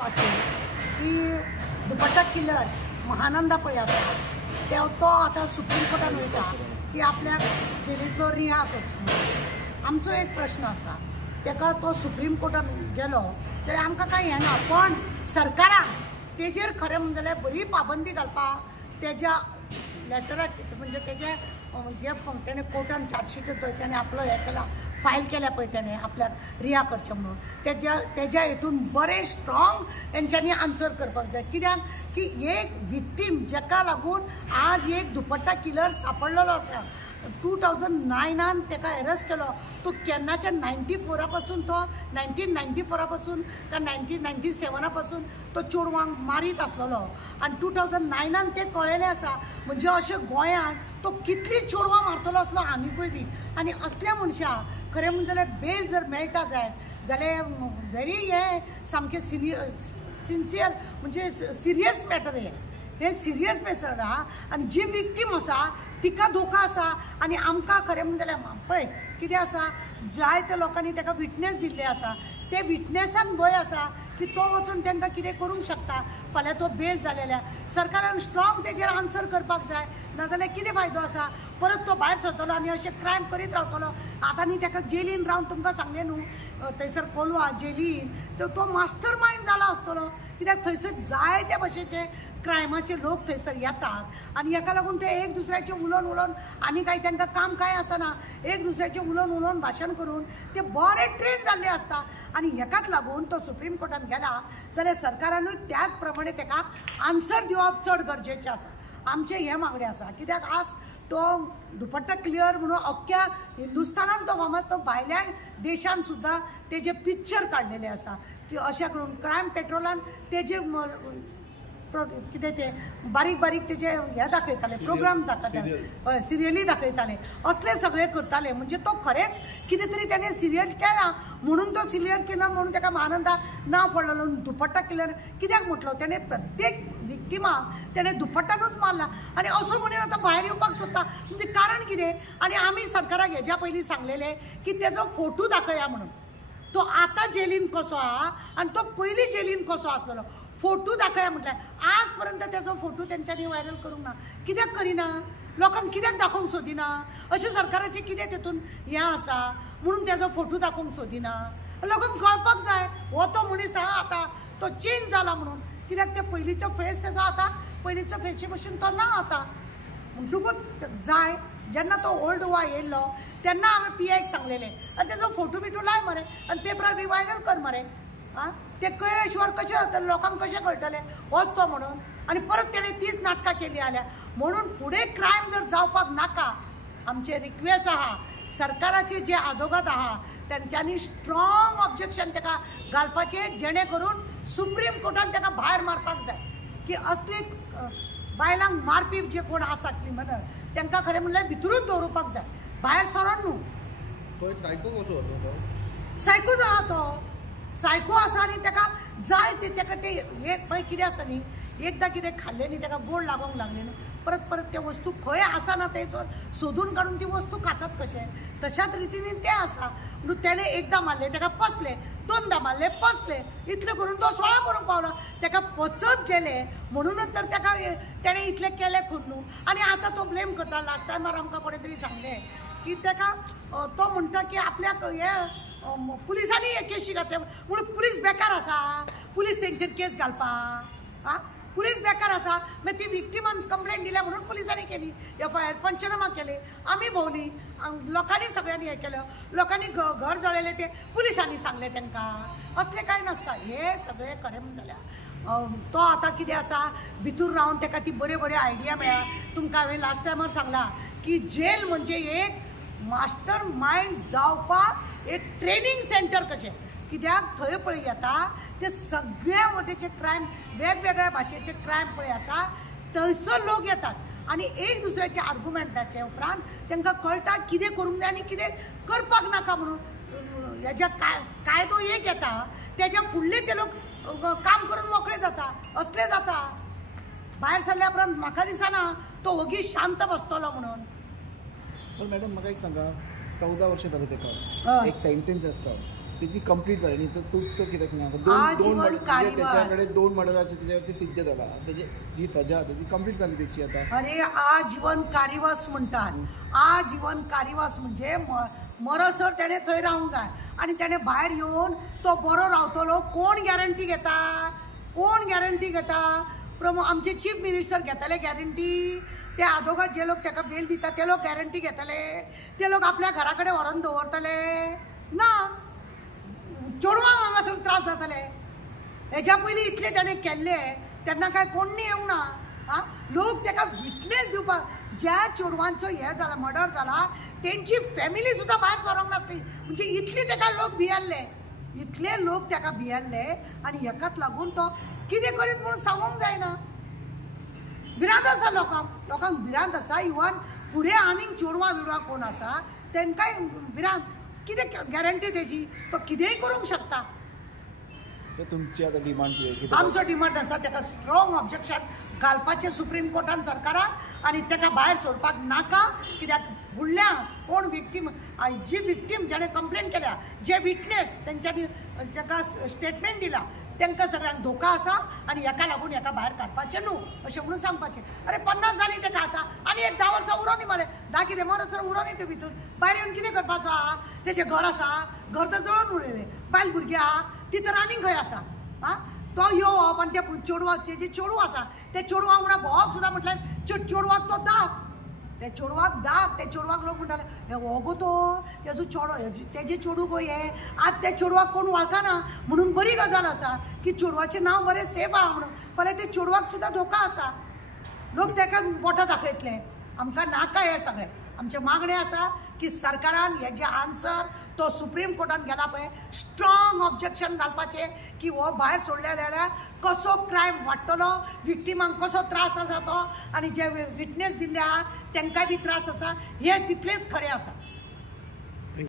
की दुपट्टा किल्लर महानंदा पळय आसा तो आतां सुप्रीम कोर्टान वयता की आपल्या जेलींतलो रिहा करचो। आमचो एक प्रश्न आसा, तेका तो सुप्रीम कोर्टान गेलो जाल्यार आमकां कांय हें ना, पण सरकारान तेजेर खरें म्हणलें जाल्यार बरी पाबंदी घालपाक तेज्या लेटराची म्हणजे तेजे जे तेणें कोर्टान चार्जशीट तेणें आपलो हें केला फायल केल्या पळय तेणें आपल्याक रिहा करचें म्हणून तेज्या हितून बरें स्ट्रॉंग तेंच्यांनी आन्सर करपाक जाय। कित्याक की एक विक्टीम जेका लागून आज एक दुपट्टा किलर सापडलेलो आसा 2009 तेका अरेस्ट केलो, तो केन्नाच्या 94 पासून तो 1994 पासून का 1997 पासून तो चेडवांक मारीत आसलेलो आनी 2009 ते कळयलें आसा। म्हणजे अशें गोंयांत तो कितली चेडवां मारतलो आसलो आनीकूय बी, आनी असल्या मनशाक खरें म्हणजे जाल्यार बेल जर मेळटा जायत जाल्यार व्हेरी हे सामकें सिन्सियर म्हणजे सिरियस मॅटर हे सिरियस मॅटर आहा। आनी जी विक्टीम आसा तिका धोका आसा आनी आमकां खरें म्हणजे जाल्यार पळय कितें आसा, जायत्या लोकांनी ताका विटनेस दिल्ले आसा, ते विटनेसाक भंय आसा की तो वचून तांकां कितें करूंक शकता, फाल्यां तो बेल जालेल्या सरकारान स्ट्रॉंग तेजेर आन्सर करपाक जाय, नाजाल्यार कितें फायदो आसा। परत तो भायर सरतलो आनी अशें क्रायम करीत रावतलो। आतां न्ही ताका जेलीन रावन तुमकां सांगलें न्हू थंयसर कोलवा जेलीन तो मास्टर मायंड जाला आसतलो, कित्याक थंयसर जायत्या भशेचे क्रायमाचे लोक थंयसर येतात आनी हेका लागून ते एक दुसऱ्याचे उलोवन आनी कांय तांकां काम कांय आसना, एक दुसऱ्याचे उलोवन भाशण करून ते बरे ट्रेन जाल्ले आसता। आनी हेकाच लागून तो सुप्रीम कोर्टान गेला जाल्यार सरकारानूय त्याच प्रमाणे ताका आन्सर दिवप चड गरजेचें आसा। आमचें हें मागणें आसा, कित्याक आज तो दुपट्टा क्लियर म्हणून अख्ख्या हिंदुस्थानान तो फामाद, तो भायल्या देशान सुद्दां तेजे पिक्चर काडलेले आसा की अशें करून क्रायम पेट्रोलान तेजे कितें ते बारीक तेजे हे दाखयताले, प्रोग्राम दाखयताले, सिरियली दाखयताले, असले सगळे करताले। म्हणजे तो खरेंच कितें तरी ताणें सिरियल केला म्हणून तो सिरियल केला म्हणून ताका महानंदा नांव पडलेलो। दुपट्टा किलर कित्याक म्हटलो, ताणें प्रत्येक विक्टिमाक ताणें दुपट्टानूच मारला आनी असो म्हणून आतां भायर येवपाक सोदता, म्हणजे कारण कितें। आनी आमी सरकाराक हेज्या पयलीं सांगलेलें की तेजो फोटो दाखया म्हणून, तो आतां जेलीन कसो आहा आनी तो पयलीं जेलीन कसो आसलेलो, फोटो दाखया म्हटल्यार आज पर्यंत तेजो फोटो तेंच्यांनी व्हायरल करूंक ना। कित्याक करिना, लोकांक कित्याक दाखोवंक सोदिना, अशें सरकाराचें कितें तेतून हें आसा म्हणून तेजो फोटो दाखोवंक सोदिना। लोकांक कळपाक जाय हो तो मनीस आहा आतां तो चेंज जाला म्हणून, कित्याक ते पयलींचो फेस तेजो आतां पयलींचो फेशी भशेन तो ना आतां म्हणटकूच जाय। जेन्ना तो ओल्ड गोवा येयल्लो तेन्ना हांवें PIक सांगलेलें आनी तेजो फोटो बिटो लाय मरे आनी पेपरार बी व्हायरल कर मरे। ते कळ्ळे शिवाय कशें जातलें, लोकांक कशें कळटलें होच तो म्हणून। आनी परत तेणें तीच नाटकां केली जाल्यार म्हणून फुडें क्रायम जर जावपाक नाका, आमचे रिक्वेस्ट आहा सरकाराचे जे आदोगाद आहा तेंच्यांनी स्ट्रॉंग ऑब्जेक्शन ताका घालपाचें, जेणे करून सुप्रीम कोर्टान ताका भायर मारपाक जाय की असली बायलांक मारपी जे कोण आसा क्रिमिनल तांकां खरें म्हणल्यार भितरूच दवरपाक जाय, भायर सरोन न्हू। सायको आहा तो सायको आसा आनी ताका जाय ताका ते एक पळय कितें आसा न्ही, एकदां कितें खाल्लें न्ही ताका गोड लागोंक लागलें न्हू, परत ते वस्तू खंय आसा ना थंयसर सोदून काडून ती वस्तू खातात कशें, तशाच रितीन तें आसा। म्हणून तेणें एकदां मारलें ताका पचलें, दोनदां मारलें पचलें, इतलें करून तो 16 करूंक पावलो, ताका पचत गेलें म्हणूनच तर ताका तेणें इतलें केलें खूब न्हू। आनी आतां तो ब्लेम करता, लास्ट टायमार आमकां कोणें तरी सांगलें की ताका तो म्हणटा की आपल्याक हे पुलिसांनी हे केशी घातले म्हणून पुलीस बेकार आसा, पुलीस तेंचेर केस घालपाक पुलीस बेकार आसा। मागीर ती विक्टिमान कंप्लेंट दिल्या म्हणून पुलिसांनी केली, FIR पंचनामा केले, आमी भोंवली, लोकांनी सगळ्यांनी हें केलं, लोकांनी घर जळयलें ते पुलिसांनी सांगलें तांकां, असलें कांय नासता। हे सगळें खरें म्हणून जाल्यार तो आतां कितें आसा भितूर रावन ताका ती बऱ्यो आयडिया मेळ्ळा। तुमकां हांवें लास्ट टायमार सांगलां की जेल म्हणजे एक मास्टर मायंड जावपाक एक ट्रेनिंग सेंटर कशें, कित्याक थंय पळय येता ते सगळ्या वटेचे क्रायम, वेगवेगळ्या भाशेचे क्रायम पळय आसा थंयसर लोक येतात आनी एक दुसऱ्याचे आर्ग्युमेंटाचे उपरांत तांकां कळटा कितें करूंक जाय आनी कितें करपाक नाका म्हणून। हेज्या कायदो एक येता तेज्या फुडले ते लोक काम करून मोकळे जाता, असले जाता। भायर सरल्या उपरांत म्हाका दिसना तो ओगीच शांत बसतलो म्हणून। पण मॅडम म्हाका एक सांगा, 14 वर्ष जाली ताका, एक सेंटेन्स आसता ती कंप्लीट जाली न्ही तर तूं तो कित्याक ना आजीवन कारावास. त्याच्याकडे 2 मर्डराचे त्याच्यावरती सिद्ध जाला त्याची जी सजा आसा ती कंप्लीट जाली त्याची आता. अरे आजीवन कारावास म्हणटात. आजीवन कारावास म्हणजे मरसर त्याने थंय रावंक जाय आनी त्याने भायर येवन तो बरो रावतलो. कोण गॅरंटी घेता? कोण गॅरंटी घेता? आमचे चीफ मिनिस्टर घेतले गॅरंटी? ते आदोगाद जे लोक ताका बेल दितात ते लोक गॅरंटी घेतले? ते लोक आपल्या घरा कडेन व्हरून दवरतले? ना. चेडवांक हांगासर त्रास जातले. हेच्या पयलीं इतले ताणें केल्ले तेन्ना काय कोणी येवंक ना. हां, लोक ताका विटनेस दिवपाक, ज्या चेडवांचो हे जाला मर्डर जाला तेंची फॅमिली सुद्दां भायर सरोंक नासली. म्हणजे इतले ताका लोक भियेल्ले, इतले लोक ताका भियेल्ले आनी हेकाच लागून तो कितें करीत म्हणून सांगूंक जायना. भिरांत आसा लोकांक भिरांत आसा. इवन फुडें आनीक चेडवां बिडवां कोण आसा तेंकाय भिरांत. कितें गॅरंटी तेजी? तो कितेंय करूंक शकता. तुमची आता डिमांड कितें? आमचो डिमांड आसा ताका स्ट्रॉंग ऑब्जेक्शन घालपाचें सुप्रीम कोर्टान सरकारान आनी ताका भायर सोडपाक नाका. कित्याक फुडल्या कोण विक्टीम, जी विक्टीम जेणे कंप्लेन केल्या, जे विटनेस तेंच्यांनी ताका स्टेटमेंट दिला तांकां सगळ्यांक धोका आसा आनी हेका लागून हेका भायर काडपाचें न्हू अशें म्हणून सांगपाचें. अरे 50 जालीं ताका आतां आनी एक 10 वर्सां उरो न्ही मरे. 10 कितें मरसर उरो न्ही ते भितून. भायर येवन कितें करपाचो आहा? तेजें घर आसा, घर तर जळोवन उडयलें. बायल भुरगीं आहा ती तर आनीक खंय आसा. आं, तो येवप आनी त्या चेडवाक, तेजे चेडू आसा ते चेडवा वांगडा भोंवप सुद्दां म्हटल्यार चेडवाक तो दाग. ते चेडवाक दाग. ते चेडवाक लोक म्हणटाले हे हो गो तो तेजो चेडो, तेजे चेडू गो हे. आज त्या चेडवाक कोण वळखना म्हणून बरी गजाल आसा की चेडवाचें नांव बरें सेफ आहा म्हणून. फाल्यां ते चेडवाक सुद्दां धोका आसा. लोक ताका बोटां दाखयतले. आमकां नाका हें सगळें. आमचे मागणें आसा की सरकारान हेजे आन्सर तो सुप्रीम कोर्टान गेला पळय स्ट्रॉंग ऑब्जेक्शन घालपाचें की हो भायर सोडले जाल्यार कसो क्रायम वाडटलो, विक्टिमांक कसो त्रास आसा तो, आनी जे विटनेस दिल्ले आहा तांकांय बी त्रास आसा. हे तितलेच खरें आसा.